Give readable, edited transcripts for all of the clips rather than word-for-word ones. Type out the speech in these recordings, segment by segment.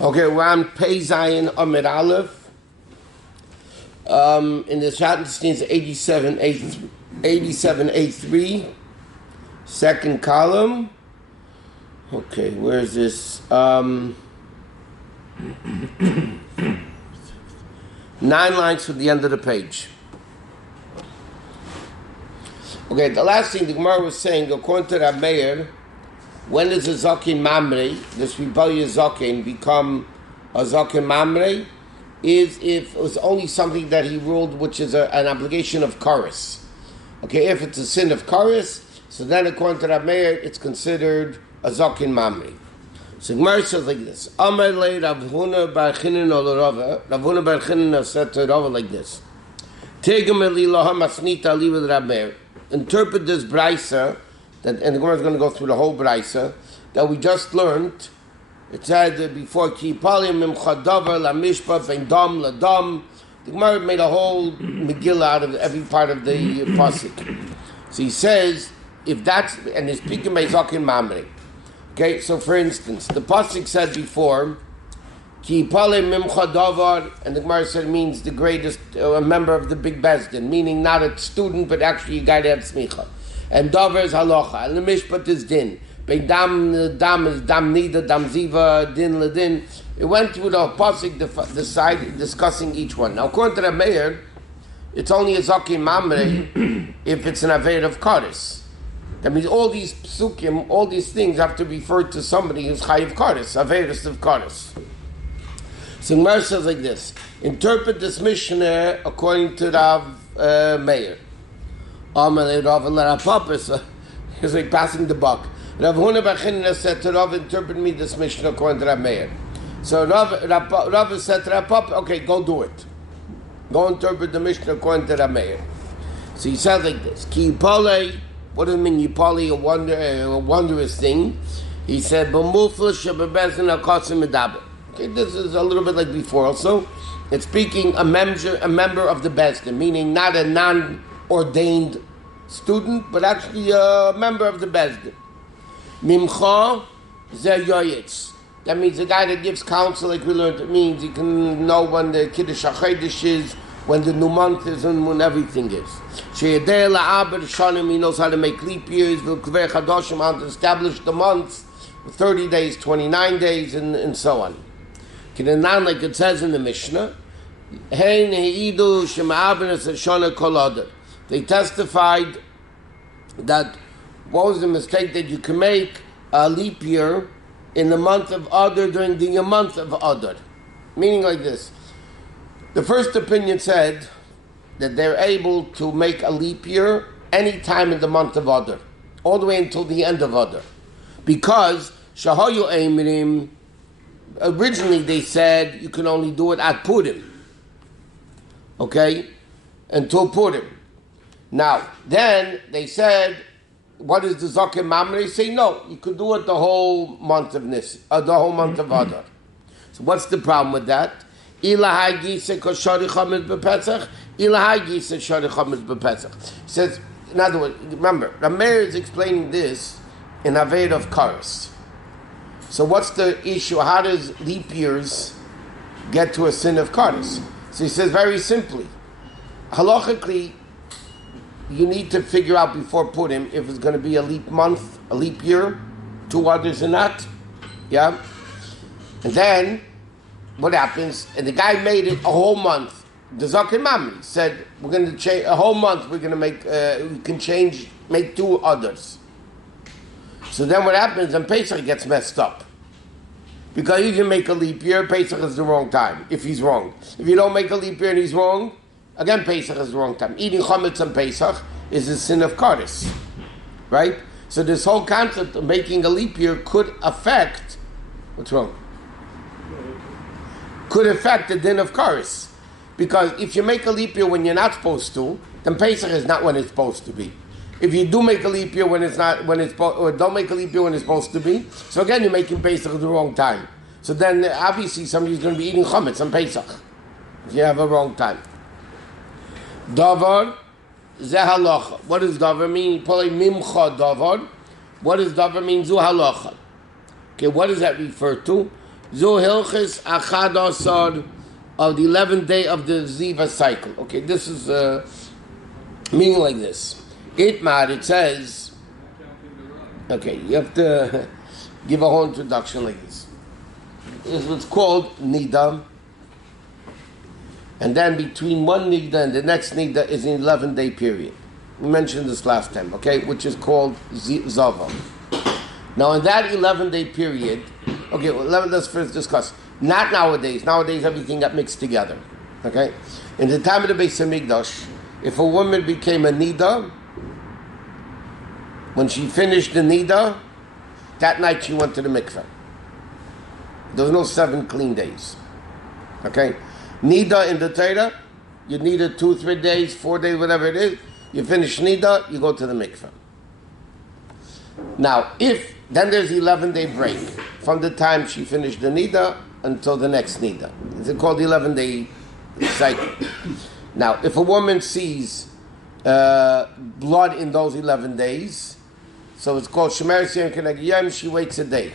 Okay, we're on Pei Zayin Amid Aleph. In the Shusterman, 87A3, second column. Okay, where is this? 9 lines from the end of the page. Okay, the last thing the Gemara was saying, according to Rabbi Meir, when does a Zakin Mamre, this rebellious Zakin, become a Zakin Mamre, is if it was only something that he ruled, which is an obligation of Karis. Okay, if it's a sin of Karis, so then according to Rabbi Meir, it's considered a Zakin Mamre. So Gemara says like this, Amar le Rav Huna bar Chinin ol Rava, Rav Huna bar Chinin said to Rava like this, Tegem eli laha masnita li with Rabbi Meir. Interpret this brisa, that, and the Gemara is going to go through the whole brisa that we just learned. It said before, Ki palim mimcha davar la mishpat vein dam la dam. The Gemara made a whole Megillah out of every part of the pasuk. So he says, if that's, and he's speaking by Zakin Mamre. Okay, so for instance, the pasuk said before, Ki palim mimcha davar, and the Gemara said it means the greatest, a member of the big bezdin, meaning not a student, but actually a guy that had smicha. And davar is halacha, and the mishpat is din. Bein dam is dam nida, dam ziva, din ledin. It went through the pasuk, the side, discussing each one. Now, according to the Meir, it's only a zakin mamre if it's an aveir of kares. That means all these psukim, all these things have to refer to somebody who's chayiv kares, aveiros of kares. So Gemara says like this: interpret this Mishnah according to Rav Meir. He's like passing the buck. Rav Huna bar Chinin said to Rav, interpret me this Mishnah according to Rav Meir. So Rav said to Rav Papa, okay, go do it. Go interpret the Mishnah according to Rav Meir. So he said like this: Ki yipale, what does it mean yipale? A wondrous thing. He said, "B'mufla shebebezdin hakatzim medaber." Okay, this is a little bit like before. Also, it's speaking a member of the bezdin, meaning not a non-ordained student, but actually a member of the bezdin. Mimcha ze yoyetz. That means the guy that gives counsel, like we learned. It means he can know when the Kiddush HaChedesh is, when the new month is, and when everything is. Sheyedei la'aber shanim, he knows how to make leap years. V'kvei chadoshim, how to establish the months, 30 days, 29 days, and so on. Kidanan, like it says in the Mishnah, Hein heidu shema'aberes shana kol adar. They testified that what was the mistake that you can make a leap year in the month of Adar during the month of Adar. Meaning like this. The first opinion said that they're able to make a leap year any time in the month of Adar, all the way until the end of Adar. Because Shahayu Eimirim, originally they said you can only do it at Purim. Okay? Until Purim. Now, then they said, what is the Zakin Mamre? They say, no, you could do it the whole month of the whole month of Adar. So what's the problem with that? Ilahai gisa koshari chametz bepesach. Ilahai gisa shari chametz bepesach. Says, in other words, remember, Rameir is explaining this in Aveir of Karis. So what's the issue? How does leap years get to a sin of Karis? So he says very simply, halachically, you need to figure out before Purim if it's going to be a leap month, a leap year, 2 others or not. Yeah? And then, what happens? And the guy made it a whole month. The Zakin Mamre said, we're going to change, a whole month we're going to make, we can change, make 2 others. So then what happens? And Pesach gets messed up. Because if you make a leap year, Pesach is the wrong time, if he's wrong. If you don't make a leap year and he's wrong, again, Pesach is the wrong time. Eating chametz on Pesach is a sin of kares, right? So this whole concept of making a leap year could affect, what's wrong? Could affect the din of kares. Because if you make a leap year when you're not supposed to, then Pesach is not when it's supposed to be. If you do make a leap year when it's not, or don't make a leap year when it's supposed to be, so again, you're making Pesach at the wrong time. So then, obviously, somebody's going to be eating chametz on Pesach if you have a wrong time. Davar, ze halacha. What does davar mean? Polei mimcha davar. What does davar mean? Zu halacha. Okay, what does that refer to? Zu Hilchis Achad Asar of the 11th day of the Ziva cycle. Okay, this is meaning like this. It says, okay, you have to give a whole introduction like this. It's what's called Nida. And then between one Nida and the next Nida is an 11-day period. We mentioned this last time, okay, which is called Zava. Now in that 11-day period, okay, well, let's first discuss. Not nowadays. Nowadays everything got mixed together, okay? In the time of the Beis Hamikdash, if a woman became a Nida, when she finished the Nida, that night she went to the mikveh. There was no 7 clean days, okay? Nida in the Torah, you need it 2, 3 days, 4 days, whatever it is. You finish Nida, you go to the mikveh. Now, then there's 11-day break from the time she finished the Nida until the next Nida. It's called the 11-day cycle. Now, if a woman sees blood in those 11 days, so it's called Shemer Siyam Keneged Yom, she waits a day.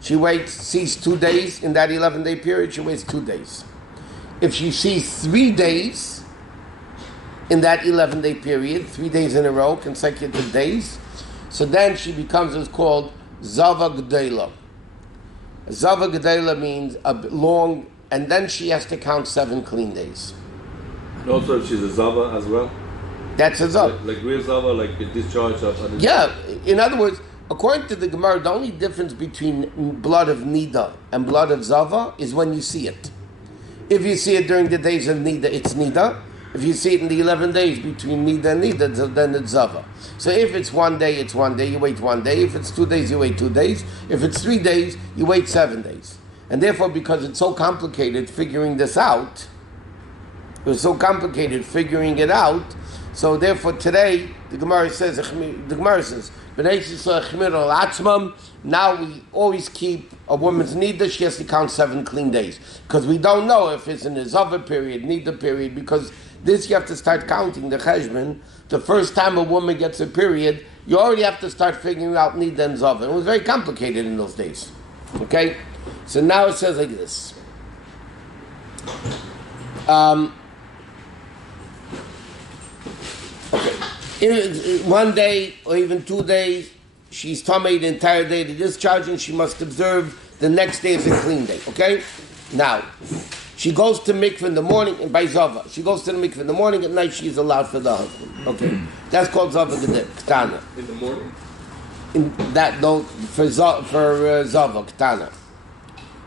She sees 2 days in that 11-day period, she waits 2 days. If she sees 3 days in that 11-day period, 3 days in a row, consecutive days, so then she becomes what's called Zava G'dayla. Zava G'dayla means a long, and then she has to count 7 clean days. And also if she's a Zava as well? That's a Zava. Like real Zava, like a discharge of... Yeah, in other words, according to the Gemara, the only difference between blood of Nida and blood of Zava is when you see it. If you see it during the days of Nida, it's Nida. If you see it in the 11 days between Nida and Nida, then it's Zava. So if it's 1 day, it's 1 day, you wait 1 day. If it's 2 days, you wait 2 days. If it's 3 days, you wait 7 days. And therefore, because it's so complicated figuring this out, it was so complicated figuring it out, so therefore today, the Gemara says, B'nai Yisrael chmir al atzmam, now we always keep a woman's nida, she has to count 7 clean days. Because we don't know if it's in a Zava period, nida period, because this you have to start counting the cheshbon. The first time a woman gets a period, you already have to start figuring out nida and Zava. It was very complicated in those days. Okay? So now it says like this. Okay. 1 day or even 2 days, she's tummy the entire day to discharge, and she must observe the next day as a clean day. Okay? Now, she goes to mikveh in the morning, and by Zava, she goes to the mikveh in the morning, at night she's allowed for the husband. Okay? That's called Zava Ketana. In the morning? For Zava Ketana.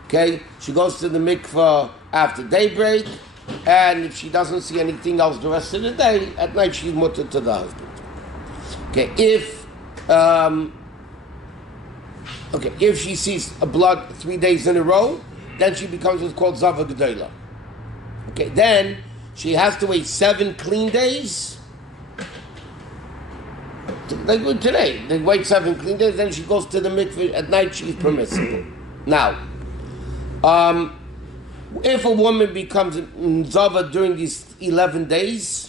Okay? She goes to the mikveh after daybreak, and if she doesn't see anything else the rest of the day, at night she's mutter to the husband. Okay, if she sees a blood 3 days in a row, then she becomes what's called Zava G'dayla. Okay, then she has to wait 7 clean days. Like today, they wait 7 clean days, then she goes to the mikveh at night, she's permissible. Now, if a woman becomes Zava during these 11 days,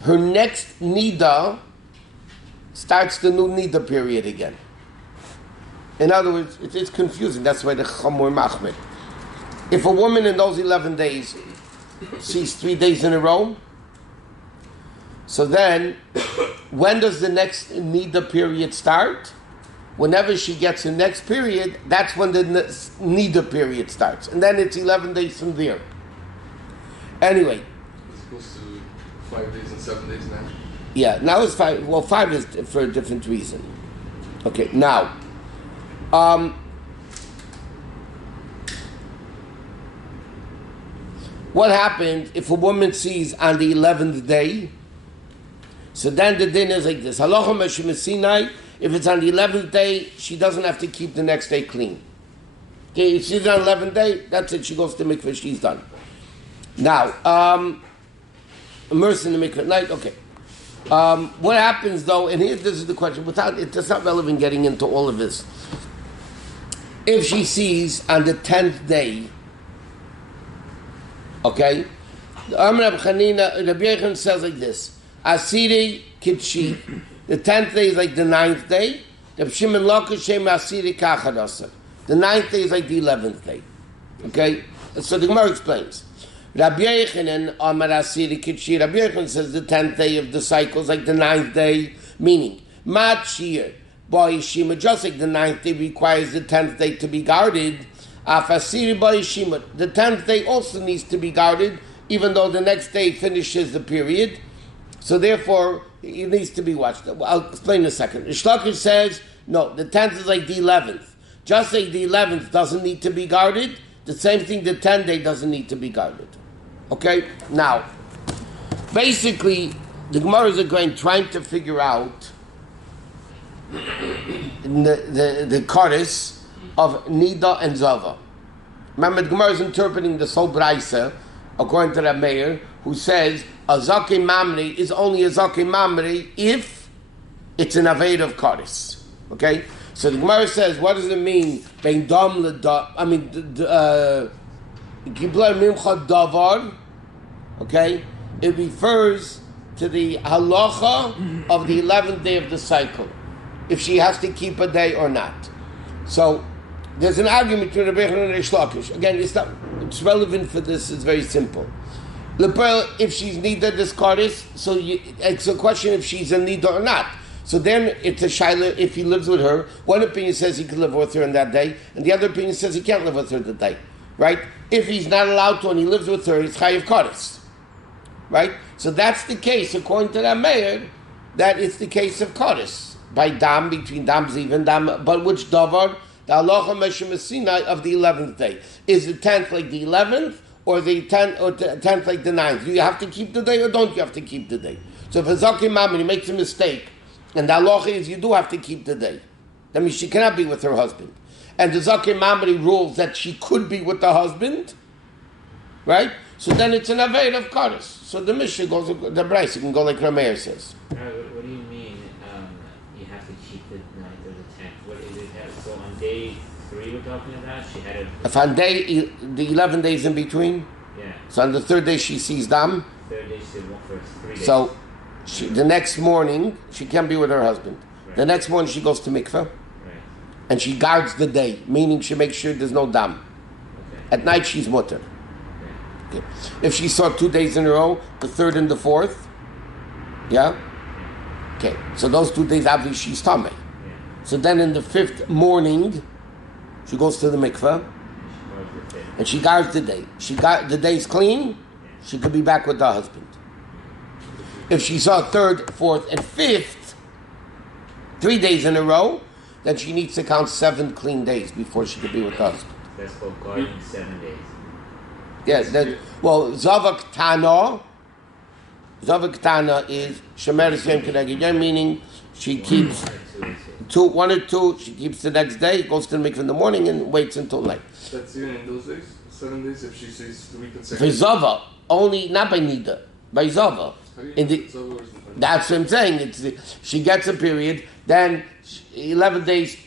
her next Nida starts the new Nida period again. In other words, it's confusing. That's why the Chamor Machmir. If a woman in those 11 days sees 3 days in a row, so then when does the next Nida period start? Whenever she gets the next period, that's when the Nida period starts. And then it's 11 days from there. Anyway. It's supposed to 5 days and 7 days now? Yeah, now it's 5. Well, 5 is for a different reason. Okay, now. What happens if a woman sees on the 11th day? So then the din is like this. Halacha Meshim Sinai. If it's on the 11th day, she doesn't have to keep the next day clean. Okay, if she's on the 11th day, that's it. She goes to the mikveh, she's done. Now, immersed in the mikveh at night, okay. What happens though, and this is the question, it's not relevant getting into all of this. If she sees on the 10th day, okay, Rabbi Yechon says like this, Asiri Kitchi, the 10th day is like the 9th day. Reb Shimon Lakish Shem Asiri Kachadasar. The 9th day is like the 11th day. Okay? So the Gemara explains. Rabbi Yochanan Amar Asiri Kitshi. Rabbi Yochanan says the 10th day of the cycle is like the 9th day, meaning Mat Shir Ba'ishima, just like the 9th day requires the 10th day to be guarded. Afasiri Ba'ishima, the 10th day also needs to be guarded, even though the next day finishes the period. So therefore, it needs to be watched. I'll explain in a second. Shlakish says, no, the 10th is like the 11th. Just like the 11th doesn't need to be guarded, the same thing, the 10th day doesn't need to be guarded. Okay? Now, basically, the Gemara is trying to figure out the chorus of Nida and Zava. Remember, the Gemara is interpreting this whole Braisa, according to Rabbi Meir, who says a Zaki Mamri is only a Zaki Mamri if it's an Aved of chorus. Okay? So the Gemara says, what does it mean? Ben dam le I mean, Gibla Mimcha Davar. Okay? It refers to the halacha of the 11th day of the cycle, if she has to keep a day or not. So there's an argument between Rabbi Yochanan and Reish Lakish. Again, it's relevant for this. It's very simple. If she's nida discardis, so it's a question if she's a nida or not. So then it's a shaila if he lives with her. One opinion says he can live with her on that day, and the other opinion says he can't live with her that day. Right? If he's not allowed to and he lives with her, it's chayiv kares. Right? So that's the case, according to that mayor, that it's the case of kares. By dam, between dam, ziv, and dam, but which davar? The halacha meshem of the 11th day. Is the 10th like the 11th, or the 10th like the 9th? Do you have to keep the day, or don't you have to keep the day? So if a Zaki Mamri makes a mistake, and the halacha is you do have to keep the day, that means she cannot be with her husband. And the Zaki Mamri rules that she could be with the husband, right? So then it's an Aved of Kares. So the Mishnah goes, the Bryce, you can go like Rameir says. What do you mean you have to keep the 9th or the 10th? What is it? So on day 3 we're talking about, she had a... If on day, the 11 days in between, yeah. So on the 3rd day she sees dam. 3rd day she went for 3 days. So the next morning, she can't be with her husband. Right. The next morning she goes to mikveh. Right. And she guards the day, meaning she makes sure there's no dam. Okay. At night she's mutter. Okay. If she saw 2 days in a row, the 3rd and the 4th, yeah? Okay, so those 2 days obviously she's tamei. Yeah. So then in the 5th morning, she goes to the mikveh, and she guards the day. The day's clean, she could be back with her husband. If she saw 3rd, 4th, and 5th, 3 days in a row, then she needs to count 7 clean days before she could be with her husband. That's called guarding 7 days. Yes, Zavak Tana is Shemeres Yom Kedeged, meaning she keeps 1 or 2, she keeps the next day, goes to the mikveh in the morning and waits until night. That's even in those days? 7 days if she says 3 For consecutive? Zava, only, not by Nida, by Zava. That's what I'm saying. She gets a period, then 11 days,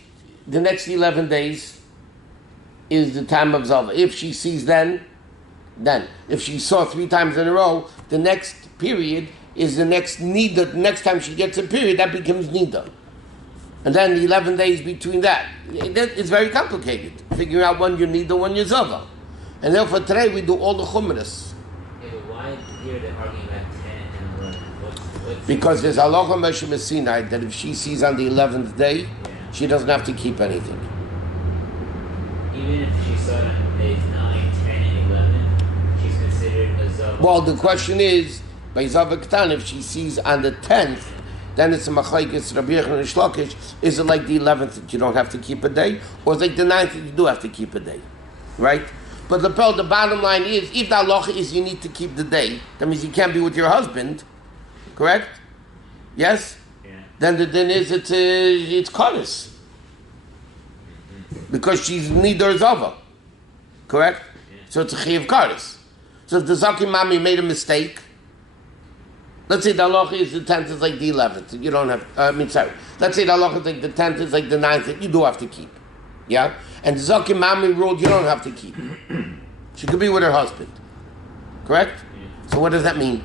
the next 11 days is the time of Zava. If she sees then. If she saw 3 times in a row, the next period is the next Nida. The next time she gets a period, that becomes Nida. And then the 11 days between that. It's very complicated, figuring out when you Nida, when you Zava. And therefore today we do all the Chumras. Yeah, but why here they're arguing about 10 and 11? What's because there's halacha Moshe Sinai that if she sees on the 11th day, she doesn't have to keep anything. Even if she saw it on days 9, 10, and 11, she's considered a Zava. Well, the question is, by Zava Ktan, if she sees on the 10th, then it's a machlekes Rabbi Yochanan and Shlokish. Is it like the 11th that you don't have to keep a day, or is it like the 9th that you do have to keep a day, right? But the bottom line is, if the halacha is you need to keep the day, that means you can't be with your husband, correct? Yes. Yeah. Then the din is it's kares because she's neither zava, correct? Yeah. So it's a chiyav kares. So if the Zaki Mami made a mistake, let's say the halacha is the 10th is like the 11th. You don't have. Let's say the halacha is like the 10th is like the 9th. You do have to keep. Yeah. And the Zaki Mami ruled you don't have to keep. She could be with her husband, correct? Yeah. So what does that mean?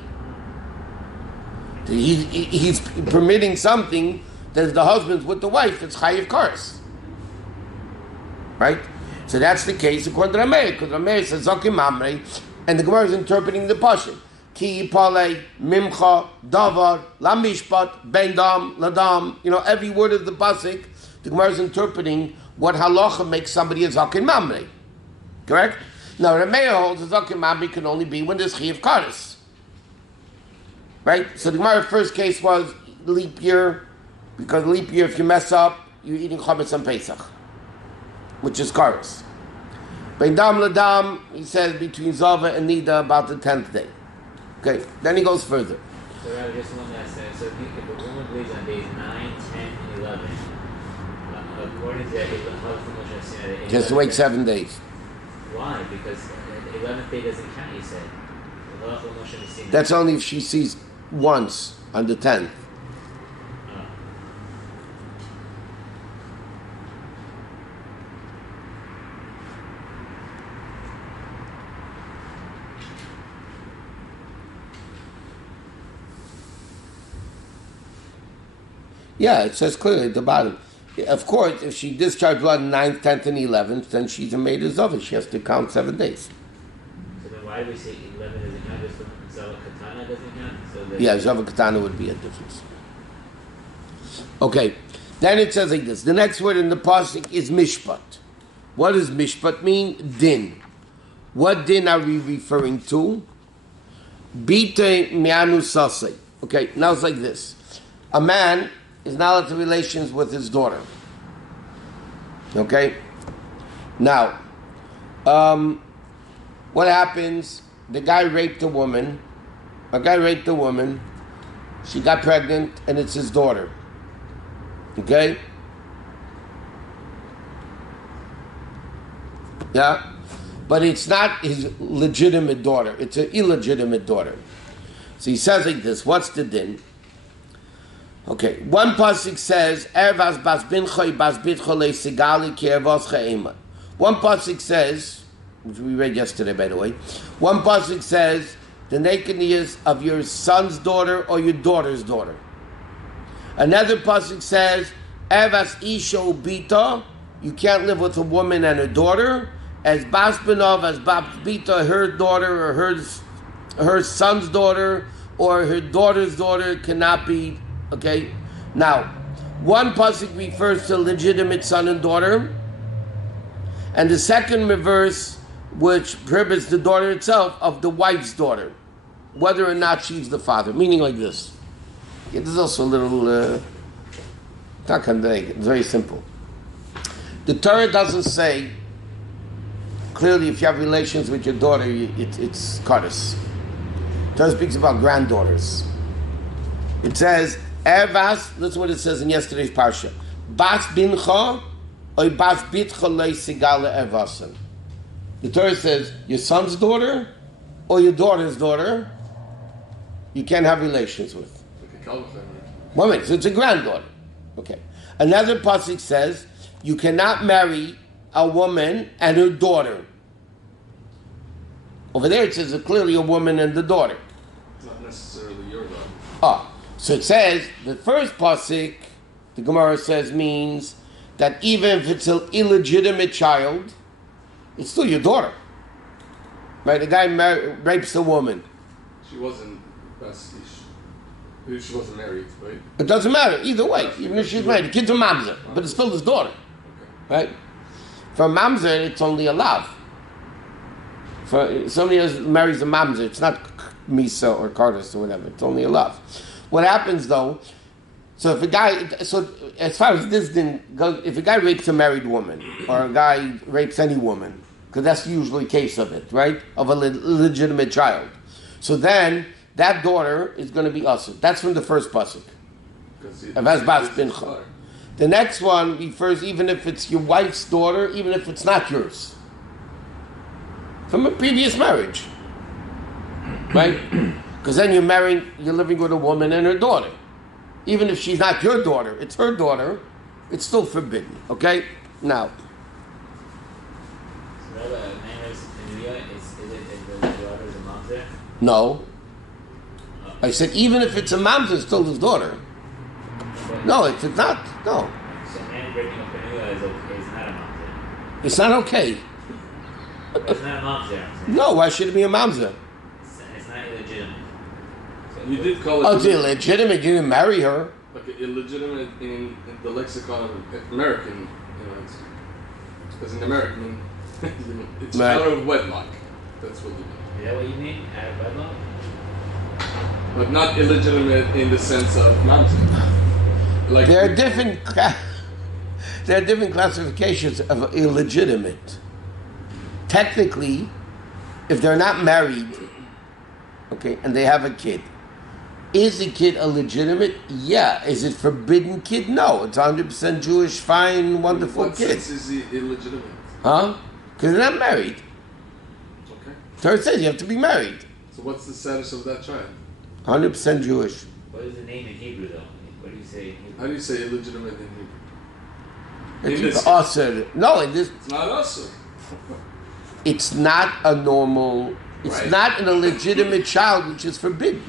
He's permitting something that if the husband's with the wife, it's chayiv kares. right? So that's the case according to Rabbi, because Rabbi says Zokim Mamre, and the Gemara is interpreting the Pasuk. Ki Pale, Mimcha, Davar, Lamishpat, Ben Dam, Ladam, every word of the Pasuk, the Gemara is interpreting what halacha makes somebody a Zokim Mamre. Correct? Now, Rabbi holds a Zokim Mamre can only be when there's Chiyav Kares. Right? So the Gemara's first case was leap year, because leap year, if you mess up, you're eating chametz on Pesach, which is kares. Ben dam ladam, he says between Zava and Nida about the 10th day. Okay, then he goes further. So Rabbi, just one last sentence. So if a woman bleeds on days 9, 10, and 11, according to that, Just wait 7 days. Why? Because the 11th day doesn't count, you said. That's only if she sees once on the 10th. Yeah, it says clearly at the bottom. Of course, if she discharged blood on 9th, 10th, and 11th, then she's a maid of Zava. She has to count 7 days. So then why do we say 11 doesn't count? Just Zava Katana doesn't count? So yeah, Zava Katana would be a difference. Okay, then it says like this. The next word in the pasuk is mishpat. What does mishpat mean? Din. What din are we referring to? Bite mianu sasei. Okay, now it's like this. A man is not allowed to have relations with his daughter. Okay? Now, what happens? The guy raped a woman. She got pregnant, and it's his daughter. Okay? Yeah? But it's not his legitimate daughter. It's an illegitimate daughter. So he says like this. What's the din? Okay, one pasuk says, "Ervas bas binchoy bas bitcho leisigali ki ervas chaima." One pasuk says, which we read yesterday, by the way. One pasuk says, "The nakedness of your son's daughter or your daughter's daughter." Another pasuk says, "Ervas isho bita." You can't live with a woman and her daughter. As bas benov, as bas bita, her daughter or her son's daughter or her daughter's daughter cannot be. Okay, now, one pasuk refers to legitimate son and daughter, and the second verse, which prohibits the daughter itself, of the wife's daughter, whether or not she's the father. Meaning like this. Yeah, there's also a little, it's very simple. The Torah doesn't say, clearly if you have relations with your daughter, it's kares. The Torah speaks about granddaughters. It says, Ervas, listen what it says in yesterday's parsha. Bas bincha or bas bitcha leisigala ervasan. The Torah says your son's daughter or your daughter's daughter you can't have relations with. One minute, so it's a granddaughter. Okay. Another pasuk says you cannot marry a woman and her daughter. Over there it says clearly a woman and the daughter. It's not necessarily your daughter. Oh. So it says, the first pasuk, the Gemara says, means that even if it's an illegitimate child, it's still your daughter. Right? A guy rapes a woman. She wasn't married, right? It doesn't matter, either way, even if she's married. The kid's a mamzer, but it's still his daughter. Okay. Right? For a mamzer, it's only a lav. For somebody else marries a mamzer, it's not misa or kardas or whatever, it's only a lav. What happens though? So as far as this didn't go, if a guy rapes a married woman or a guy rapes any woman, because that's usually the case of it, right? Of a legitimate child. So then that daughter is going to be usher. That's from the first pasuk. The next one refers even if it's your wife's daughter, even if it's not yours, from a previous marriage, right? Because then you're living with a woman and her daughter. Even if she's not your daughter, it's her daughter, it's still forbidden. Okay? Now. So the name is the daughter is a mamzer? No. I said even if it's a mamzer, it's still his daughter. No, if it's not, no. So man breaking up Penuela is not a mamzer? It's not okay. It's not a mamzer. No, why should it be a mamzer? It's not illegitimate. You did call it. Oh, it's illegitimate. You didn't marry her. Okay, illegitimate in the lexicon of American, because in American, it's Right. out of wedlock. That's what you mean. Is that what you mean? Out of wedlock? But not illegitimate in the sense of mamzer. Like There are different classifications of illegitimate. Technically, if they're not married, okay, and they have a kid, is the kid a legitimate? Yeah. Is it forbidden kid? No. It's 100% Jewish, fine, wonderful what kid. sense is he illegitimate? Huh? Because they're not married. Okay. Torah says you have to be married. So what's the status of that child? 100% Jewish. What is the name in Hebrew though? What do you say in Hebrew? How do you say illegitimate in Hebrew? It's In this- also, no, in this, It's not us. it's not a normal, it's Right. not an illegitimate child which is forbidden.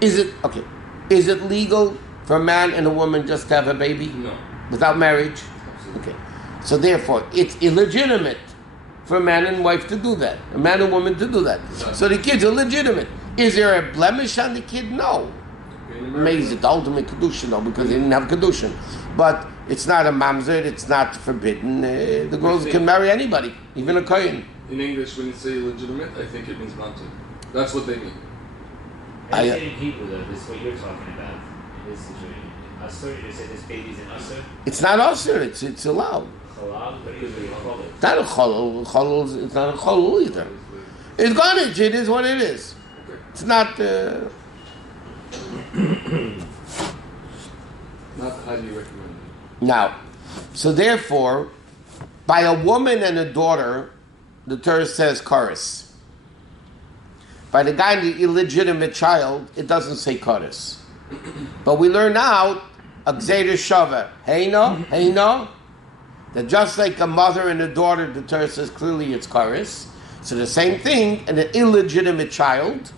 Is it, okay, is it legal for a man and a woman just to have a baby No. without marriage? Absolutely. Okay. So therefore, it's illegitimate for a man and wife to do that, a man and woman to do that. So the kids are legitimate. Is there a blemish on the kid? No. In America, Amazing, the ultimate kedushin, though, because they didn't have kedushin. But it's not a mamzer, it's not forbidden. The girls can marry anybody, even a kohen. in English, when you say illegitimate, I think it means mamzer. That's what they mean. How do you I- say it in Hebrew though? This is what you're talking about in this situation. Asur, you say this baby's an asur? It's not usher, it's allowed. Halal? What do you call it? It's not a cholol, it's not a cholol either. It's garbage, it is what it is. It's not, Not highly recommended. now, so therefore, by a woman and a daughter, the Torah says chorus. By the guy and the illegitimate child, it doesn't say chorus. But we learn now, a gzeira shava, heino, that just like a mother and a daughter, the Torah says clearly it's chorus. So the same thing, and an illegitimate child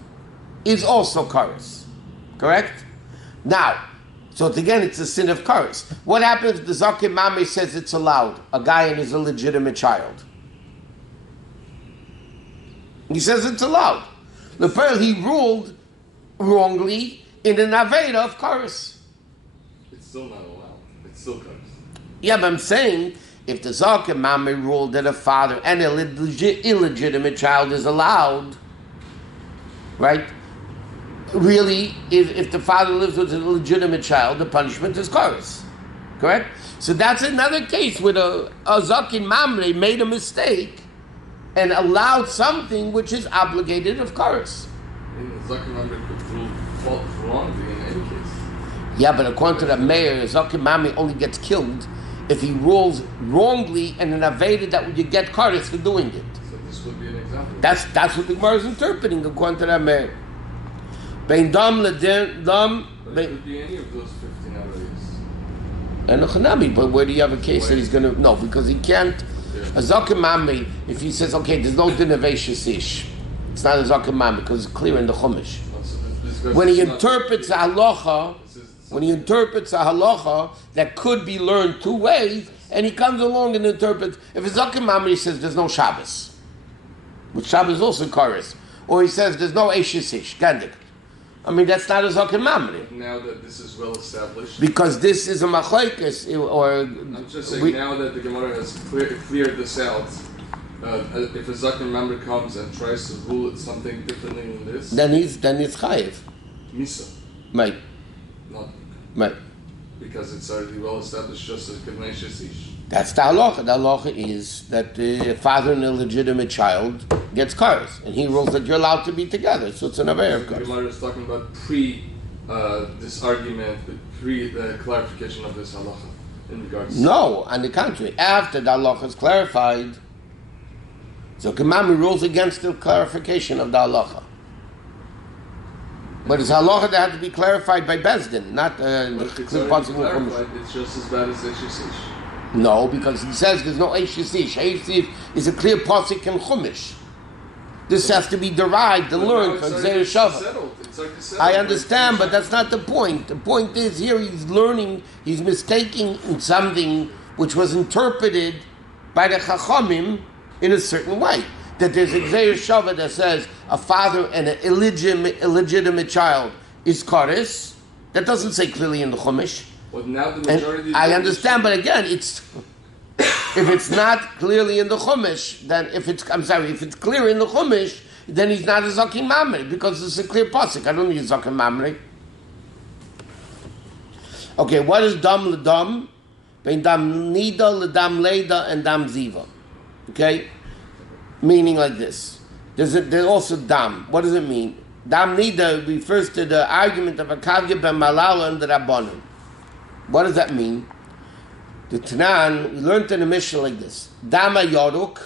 is also chorus. Correct? Now, so again, it's a sin of chorus. What happens if the Zakim Mame says it's allowed, a guy and his illegitimate child? He says it's allowed. The Pearl, he ruled wrongly in an Aveda of chorus. It's still not allowed. It's still cursed. Yeah, but I'm saying, if the Zakim Mame ruled that a father and an illegitimate child is allowed, right? Really, if the father lives with an illegitimate child, the punishment is chorus. Correct? So that's another case where a Zakim Mamre made a mistake and allowed something which is obligated of chorus. In the Zakim Amr could rule fault wrongly in any case. Yeah, but according to the mayor, Zakim Mamre only gets killed if he rules wrongly and an Aveda that you get chorus for doing it. So this would be an example. That's what the Gemara is interpreting according to the mayor. Bein dam ledam, But it could be any of those 15 areas. and Chanami, but where do you have a case that he's going to... No, because he can't... A Zakim Mami, if he says, okay, there's no din of Eishes Ish, it's not a Zakim Mami, because it's clear in the Chumash. When he interprets a halacha, that could be learned two ways, and he comes along and interprets... If a Zakim Mami says there's no Shabbos, which Shabbos is also chorus, or he says there's no Eishes Ish, Gandik. I mean, that's not a Zakim Mamre. Now that this is well established, Because this is a machlokes, or... I'm just saying now that the Gemara has cleared this out, if a Zakim member comes and tries to rule it something differently than this, Then it's chayiv. Misa, Right, not right. because it's already well established just as Kednei Ish. That's the halacha. The halacha is that the father and illegitimate child gets cars, and he rules that you're allowed to be together. So it's an affair of The cars. Gemara is talking about this argument, pre the clarification of this halacha in regards. No, on the contrary, after the halacha is clarified, so Kamami rules against the clarification of the halacha. But it's halacha that had to be clarified by Bezdin, not But the if it's clear already passing of Chumash. clarified, it's just as bad as Eishes Ish. No, because he says there's no Eishes Ish. Eishes Ish is a clear pasuk in Chumash. This has to be derived and But learned now from it's Zeir already Shava. settled. It's already settled. I understand, but that's not the point. The point is here he's learning, he's mistaking in something which was interpreted by the Chachamim in a certain way. That there's a Gzeir Shava that says a father and an illegitimate child is Kares. That doesn't say clearly in the Chumash. But now the majority... And I understand, but again, it's... if it's not clearly in the Chumash, then if it's clear in the Chumash, then he's not a Zakim Mamre, because it's a clear pasuk. I don't need a Zakim Mamre. Okay, what is Dam L'Dam? Bein Dam Nida, L'Dam Leida, and Dam Ziva. Okay? Meaning like this. There's also Dam. What does it mean? Dam Nida refers to the argument of a Kavya ben Malala and the Rabbanon. What does that mean? The Tanan, we learned in the Mishnah like this. Dama Yaruk.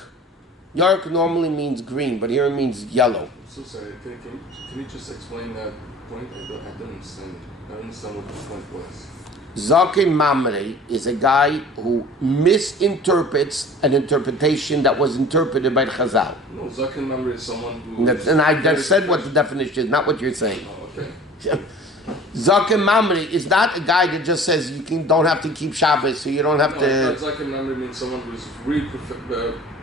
Yaruk normally means green, but here it means yellow. I'm so sorry. Can you just explain that point? I don't understand. I don't understand what the point was. Zakim Mamre is a guy who misinterprets an interpretation that was interpreted by the Chazal. No, Zakim Mamre is someone who... And I just said what the definition is, not what you're saying. Oh, okay. Zakim Mamre is not a guy that just says you don't have to keep Shabbos, so you don't have to... Zakim Mamre means someone who's really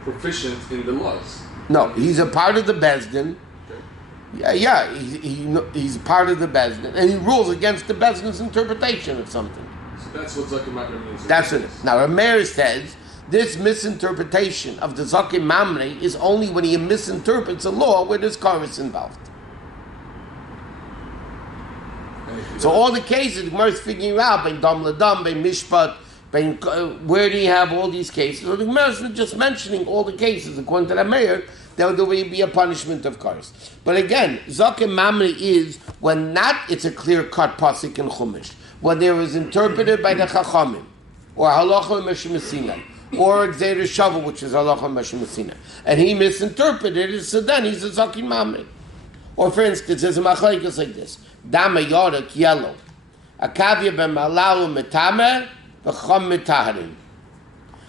proficient in the laws. No, he's a part of the Bezdin. Yeah, he's part of the Bezdin, and he rules against the Bezdin's interpretation of something. So that's what Zakim Mamre means. That's it. Now, Rameir says this misinterpretation of the Zakim Mamre is only when he misinterprets a law where there's chorus involved. So all the cases, the Gemara is figuring out, by Dam L'Dam, by Mishpat, where do you have all these cases? So the Gemara is just mentioning all the cases, according to the Rameir, there will be a punishment of course. But again, Zakim Mamre is when not it's a clear-cut pasuk in Chumash, when there is interpreted by the Chachamim, or Halacha Meshimesina, or Gzeir Shava, which is Halacha Meshimesina, and he misinterpreted it, so then he's a Zakim Mamre. Or for instance, there's a machlekes like this: Dama Yorak, yellow, Akavya ben Malalu Metamer, v'cham Metaharim.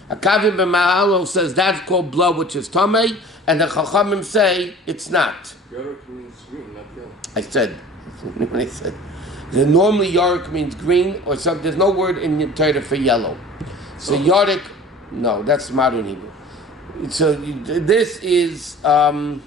Akavya ben Malalu says that's called blood, which is Tameh. And the Chachamim say it's not. Yaruk means green, not yellow. I said, when I said, normally Yaruk means green, or something. There's no word in the Torah for yellow. So Yaruk, no, that's modern Hebrew. So this is okay.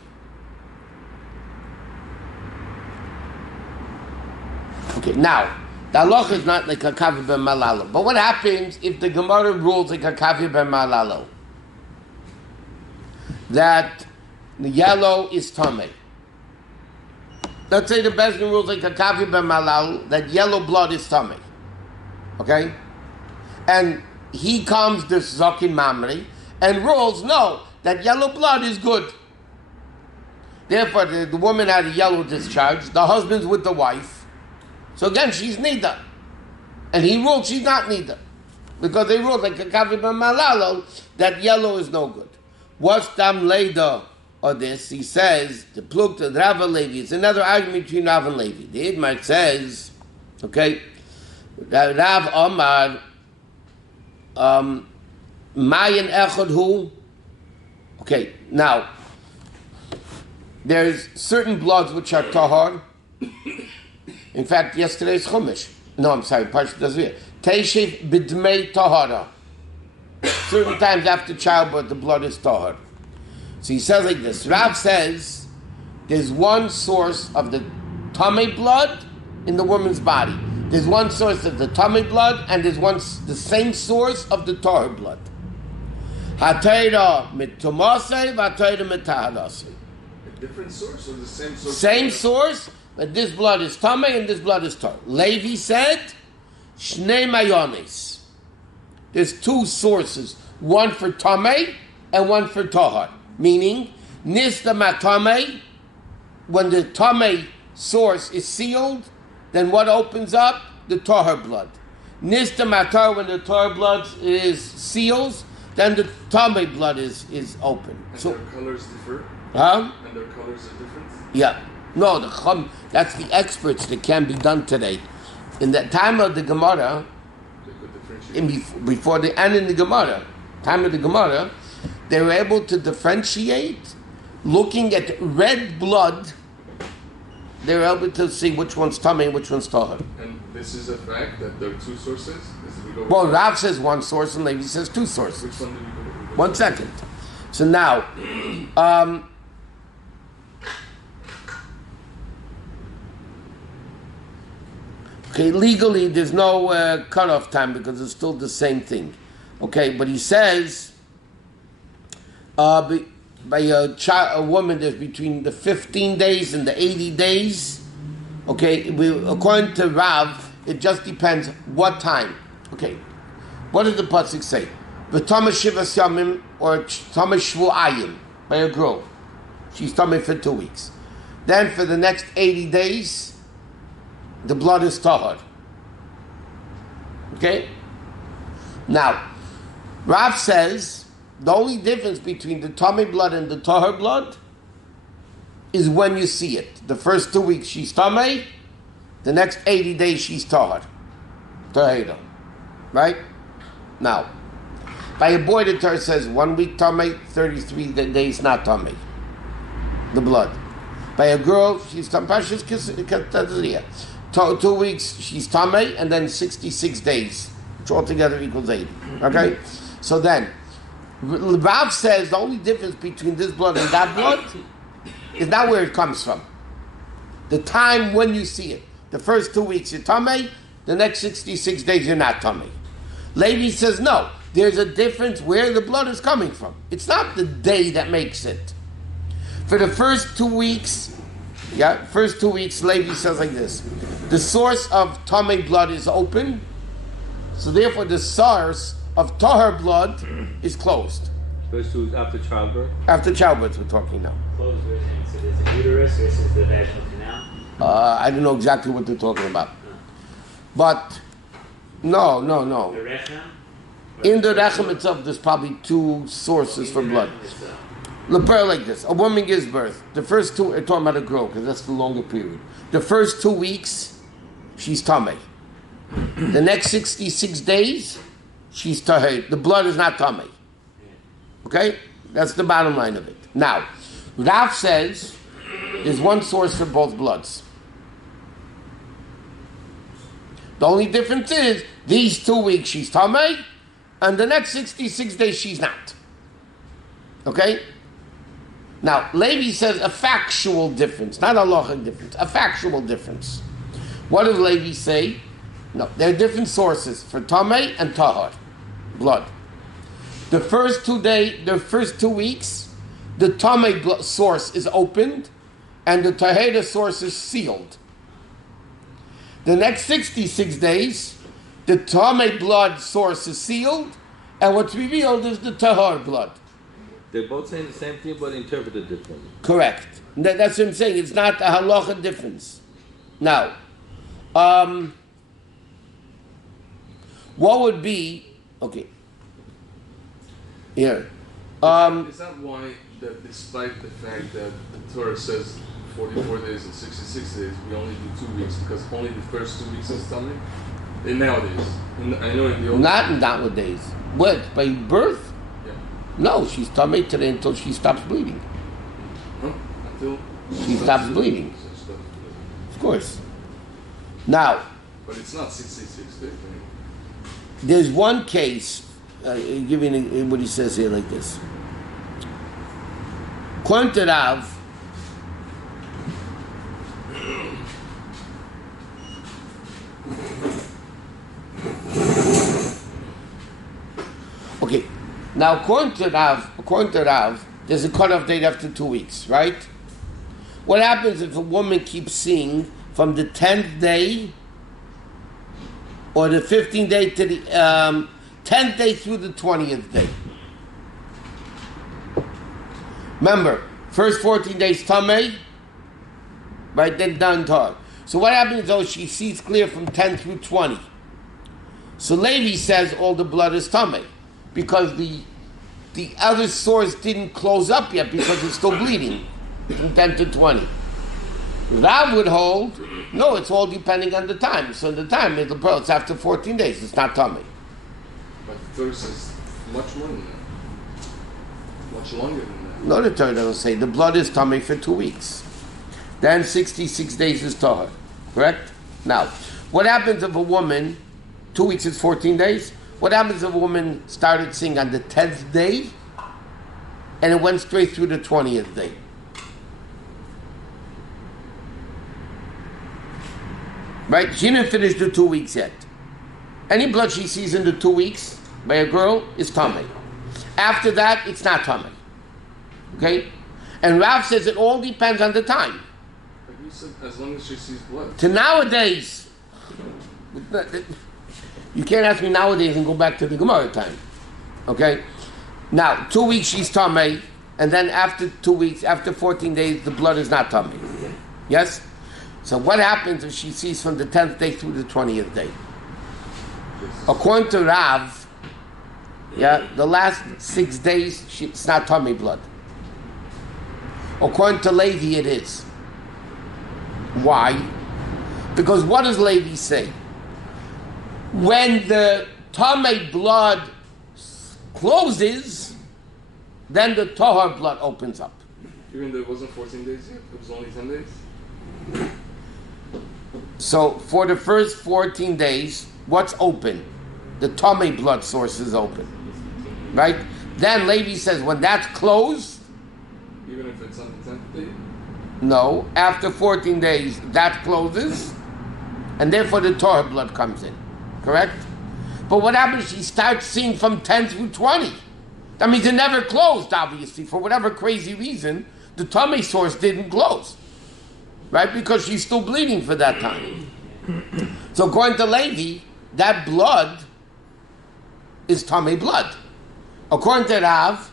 Now the halacha is not like a Kavya ben Malalo. But what happens if the Gemara rules like a Kavya ben Malalo? That the yellow is Tameh. Let's say the Bezdin rules like a Kavya ben Malal, that yellow blood is Tameh. Okay? And he comes, this Zakim Mamre, and rules, no, that yellow blood is good. Therefore, the woman had a yellow discharge, the husband's with the wife. So again, she's Nida. And he ruled she's not Nida. Because they ruled like a Kavya ben Malalo, that yellow is no good. What's Dam Leida or this? He says, the pluk to Rav and Levi. It's another argument between Rav and Levi. The Idmar says, okay, Rav Omar, Mayan Echad Hu. Okay, now, there's certain bloods which are tahar. In fact, yesterday's Chumash. No, I'm sorry, Parshat Tazvir. Teishev B'dmei Tahara. Certain times after childbirth, the blood is tahar. So he says like this. Rav says there's one source of the tamei blood in the woman's body. There's one source of the tamei blood, and there's the same source of the tahar blood. Hatayra mitumasei, hatayra mitaharasei. A different source or the same source? Same source, but this blood is tamei and this blood is tahar. Levi said, shnei mayones. There's two sources, one for Tameh and one for Tahar. Meaning, Nista Matameh, when the Tameh source is sealed, then what opens up? The Tahar blood. Nista Matar, when the Tahar blood is sealed, then the Tameh blood is open. And their colors differ? Huh? And their colors are different? Yeah. No, that's the experts that can be done today. In the time of the Gemara, before the end in the Gemara, time of the Gemara, they were able to differentiate, looking at red blood, they were able to see which one's Tameh and which one's Tahar. And this is a fact that there are two sources? Well, Rav says one source and Levi says two sources. Which one do we go 1 second. So now, okay, legally there's no cutoff time because it's still the same thing. Okay, but he says by a woman there's between the 15 days and the 80 days. Okay, according to Rav, it just depends what time. Okay, what does the pasuk say? V'tamah shivas yamim or tamah shvu'ayim by a girl. She's tamah for 2 weeks. Then for the next 80 days, the blood is tahor. Okay? Now, Rav says the only difference between the tameh blood and the tahor blood is when you see it. The first 2 weeks she's tameh, the next 80 days she's tahor. Taheda. Right? Now, by a boy the Torah says 1 week tameh, 33 days not tameh. The blood. By a girl, she's tameh, 2 weeks she's tameh, and then 66 days, which altogether equals 80. Okay? So then, Rav says the only difference between this blood and that blood is not where it comes from. The time when you see it. The first 2 weeks you're tameh, the next 66 days you're not tameh. Levi says no. There's a difference where the blood is coming from. It's not the day that makes it. For the first 2 weeks, Levi says like this: the source of tameh blood is open, so therefore the source of tahor blood is closed. First 2 weeks after childbirth? After childbirth, we're talking now. Closed version. So there's a uterus versus the vaginal canal. I don't know exactly what they're talking about, but no. The rechem. In the rechem itself, there's probably 2 sources for blood. Lepera like this: a woman gives birth. The first 2 are talking about a girl because that's the longer period. The first 2 weeks, she's tameh. The next 66 days, she's taheh. The blood is not tameh. Okay, that's the bottom line of it. Now, Rav says there's one source for both bloods. The only difference is these 2 weeks she's tameh, and the next 66 days she's not. Okay? Now, Levi says a factual difference, not a halachic difference, a factual difference. What does Levi say? No, there are different sources for tameh and tahor, blood. The first 2 weeks, the tameh source is opened, and the taheda source is sealed. The next 66 days, the tameh blood source is sealed, and what's revealed is the tahor blood. They're both saying the same thing, but interpreted differently. Correct. That's what I'm saying. It's not a halacha difference. Now, what would be okay? Here, is that why that despite the fact that the Torah says 44 days and 66 days, we only do 2 weeks because only the first 2 weeks is tameh? In nowadays, I know in the old. Not in nowadays. What, by birth? Yeah. No, she's tameh today until she stops bleeding. Huh? Until she stops bleeding. Of course. Now. But it's not 66 days. There's one case. Giving what he says here like this. According to Rav, okay, now according to Rav, there's a cutoff date after 2 weeks, right? What happens if a woman keeps seeing from the 10th day or the 15th day to the 10th day through the 20th day? Remember, first 14 days tameh, right? Then done tahor. So what happens though? She sees clear from 10 through 20. So Levi says all the blood is tameh because the other source didn't close up yet because it's still bleeding from 10 to 20. Rav would hold, no, it's all depending on the time. So the time, it's after 14 days. It's not tameh. But the Torah says much more than that. Much longer than that. No, the Torah doesn't say. The blood is tameh for 2 weeks. Then 66 days is tahor. Correct? Now, what happens if a woman, 2 weeks is 14 days? What happens if a woman started seeing on the 10th day and it went straight through the 20th day. Right? She didn't finish the 2 weeks yet. Any blood she sees in the 2 weeks by a girl is tummy. After that, it's not tummy. Okay? And Rav says it all depends on the time. But you said as long as she sees blood. To nowadays, you can't ask me nowadays and go back to the Gemara time. Okay? Now, 2 weeks she's tummy, and then after 2 weeks, after 14 days, the blood is not tummy. Yes? So what happens if she sees from the 10th day through the 20th day? According to Rav, the last 6 days, it's not tummy blood. According to Levi, it is. Why? Because what does Levi say? When the tummy blood closes, then the tahor blood opens up. Even though it wasn't 14 days yet, it was only 10 days? So for the first 14 days, what's open? The tummy blood source is open. Right? Then Levi says when that's closed, Even if it's on the 10th day? no, after 14 days, that closes, and therefore the Torah blood comes in. Correct? But what happens? She starts seeing from 10 through 20. That means it never closed, obviously. For whatever crazy reason, the tummy source didn't close. Right? Because she's still bleeding for that time. So according to Levi, that blood is tummy blood. According to Rav,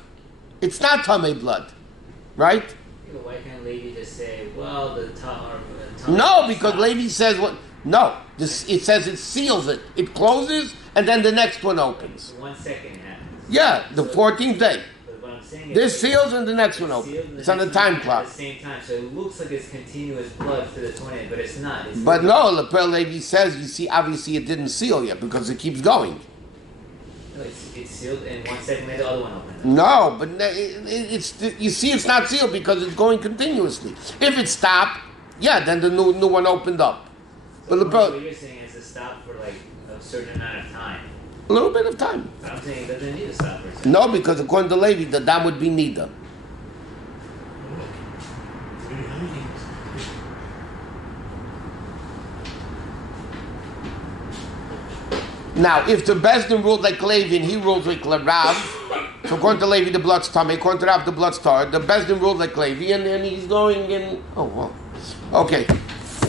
it's not tummy blood. Right? Why can't Levi just say, well, the tahor... No, because Levi says what? No, it says it seals it. It closes, and then the next one opens. 1 second happens. Yeah, the 14th day. But what I'm saying is... This seals, and the next one opens. It's on the time clock. At the same time, so it looks like it's continuous blood to the 20th, but it's not. But no, Lepel Levi says, you see, obviously it didn't seal yet, because it keeps going. No, it's sealed, and 1 second later the other one opens. No, but you see it's not sealed because it's going continuously. If it stopped, yeah, then the new one opened up. So But what you're saying is to stop for like a certain amount of time. a little bit of time. But I'm saying it doesn't need to stop for a second. No, because according to Levi, the dam would be neither. Now, if the Bezdin ruled like Levi and he ruled like Rav, so according to Levi, the blood's tummy, according to Rav, the blood's tar, the Bezdin ruled like Levi, and then he's going in. Oh, well. Okay.